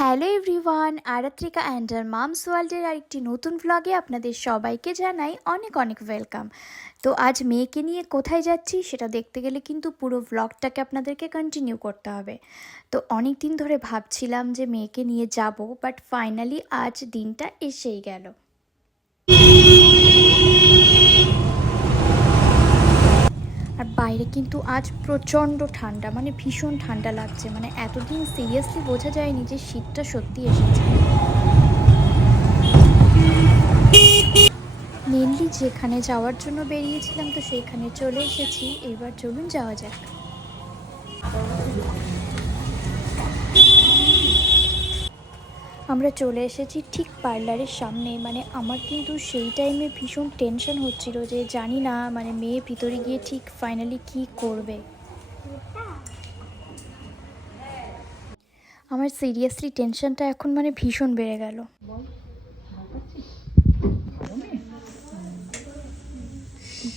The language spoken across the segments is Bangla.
হ্যালো এভরিওয়ান, আরাত্রিকা অ্যান্ড আর মামস ওয়ার্ল্ডের আরেকটি নতুন ভ্লগে আপনাদের সবাইকে জানাই অনেক অনেক ওয়েলকাম। তো আজ মেয়েকে নিয়ে কোথায় যাচ্ছি সেটা দেখতে গেলে কিন্তু পুরো ভ্লগটাকে আপনাদেরকে কন্টিনিউ করতে হবে। তো অনেক দিন ধরে ভাবছিলাম যে মেয়েকে নিয়ে যাব, বাট ফাইনালি আজ দিনটা এসেই গেল। আর বাইরে কিন্তু আজ প্রচণ্ড ঠান্ডা, মানে ভীষণ ঠান্ডা লাগছে। মানে এতদিন সিরিয়াসলি বোঝা যায়নি যে শীতটা সত্যি এসেছে। মেনলি যেখানে যাওয়ার জন্য বেরিয়েছিলাম তো সেইখানে চলে এসেছি। এবার চলুন যাওয়া যাক। আমরা চলে এসেছি ঠিক পার্লারের সামনে। মানে আমার কিন্তু সেই টাইমে ভীষণ টেনশন হচ্ছিল যে জানি না মানে মেয়ে ভিতরে গিয়ে ঠিক ফাইনালি কি করবে। আমার সিরিয়াসলি টেনশনটা এখন মানে ভীষণ বেড়ে গেল।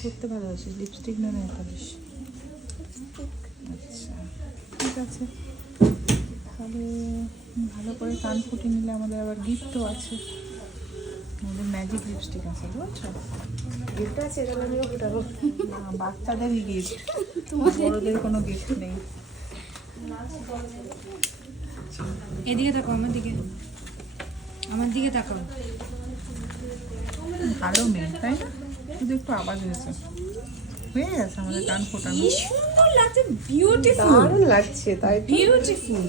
করতে ভালোবাসি লিপস্টিক না নেলপালিশ। আচ্ছা ঠিক আছে, তাহলে ভালো করে কান ফুটে নিলে আমাদের আবার গিফটও আছে। আমাদের ম্যাজিক লিপস্টিক আছে, বুঝছো? গিফট আছে, এটা আমিও ফুটাবো। না, বাচ্চাদেরই গিফট, বড়দের কোনো গিফট নেই। এদিকে তাকাও, আমার দিকে তাকাও। ভালো মেয়ে তাই না? শুধু একটু আওয়াজ হয়েছে, হয়ে গেছে আমাদের কান ফোটানো। কি সুন্দর লাগছে, বিউটিফুল, দারুণ লাগছে, তাই বিউটিফুল।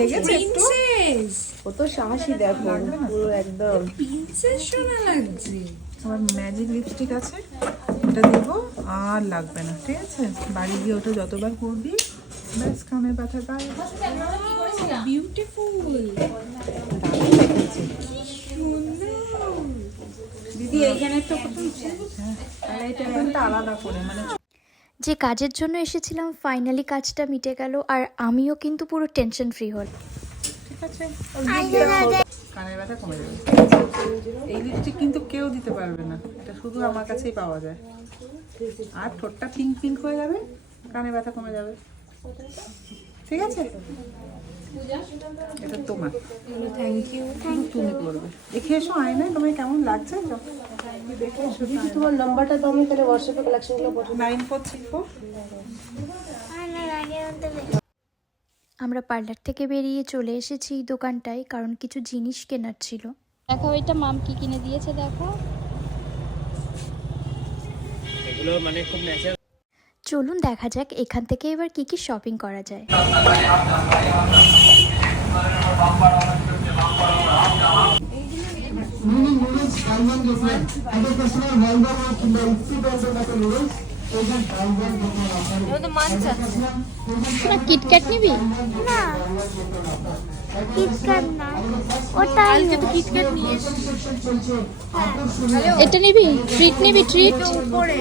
লেগেছে একটু? প্রিন্সেস, কত সাহসী দেখো, পুরো একদম প্রিন্সেস সোনা লাগছে। আমার ম্যাজিক লিপস্টিক আছে, ওটা দেবো আর লাগবে না, ঠিক আছে? বাড়ি গিয়ে ওটা যতবার করবি ব্যাস কানের ব্যথা গায়ে। বিউটিফুল, দিদি এইখানে তো আলাদা করে মানে যে কাজের জন্য এসেছিলাম ফাইনালি কাজটা মিটে গেল, আর আমিও কিন্তু পুরো টেনশন ফ্রি হল। ঠিক আছে, কানের ব্যথা কমে যাবে। এই লিপস্টিক কিন্তু কেউ দিতে পারবে না, এটা শুধু আমার কাছেই পাওয়া যায়। আর ঠোঁটটা পিঙ্ক পিঙ্ক হয়ে যাবে, কানের ব্যথা কমে যাবে, ঠিক আছে? এটা তোমার, থ্যাংক ইউ। শুধু তুমি করবে। দেখে এসো আয়নায় তোমায় কেমন লাগছে, দেখে এসো। তোমার নাম্বারটা তো আমি তাহলে হোয়াটসঅ্যাপে কালেকশনগুলো পাঠাবো। 9434। আমরা পার্লার থেকে বেরিয়ে চলে এসেছি এই দোকানটায়, কারণ কিছু জিনিস কেনার ছিল। দেখো এটা মাম কি কিনে দিয়েছে, দেখো। এগুলো মানে খুব ন্যাচারাল। চলুন দেখা যাক এখান থেকে এবার কি কি শপিং করা যায়। কিটক্যাট নিবি? না কিটক্যাট না, ওটা কালকে তো কিটক্যাট নিয়ে এটা নিবি? ট্রিট নিবি? ট্রিট উপরে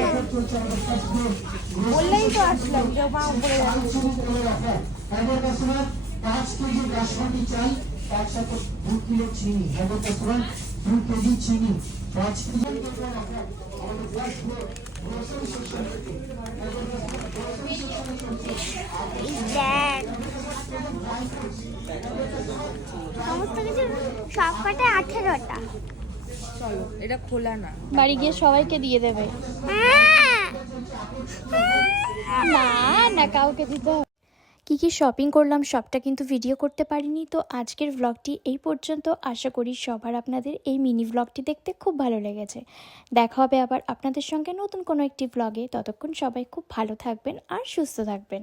বললেই তো আসলাম যে মা উপরে যাচ্ছে। দেখ সমস্ত কিছু সবকটা 18টা। চলো, এটা খোলা না, বাড়ি গিয়ে সবাইকে দিয়ে দেবে। না না, কাউকে দিতে হবে। কী কী শপিং করলাম সবটা কিন্তু ভিডিও করতে পারিনি। তো আজকের ভ্লগটি এই পর্যন্ত। আশা করি সবার আপনাদের এই মিনি ভ্লগটি দেখতে খুব ভালো লেগেছে। দেখা হবে আবার আপনাদের সঙ্গে নতুন কোনো একটি ভ্লগে। ততক্ষণ সবাই খুব ভালো থাকবেন আর সুস্থ থাকবেন।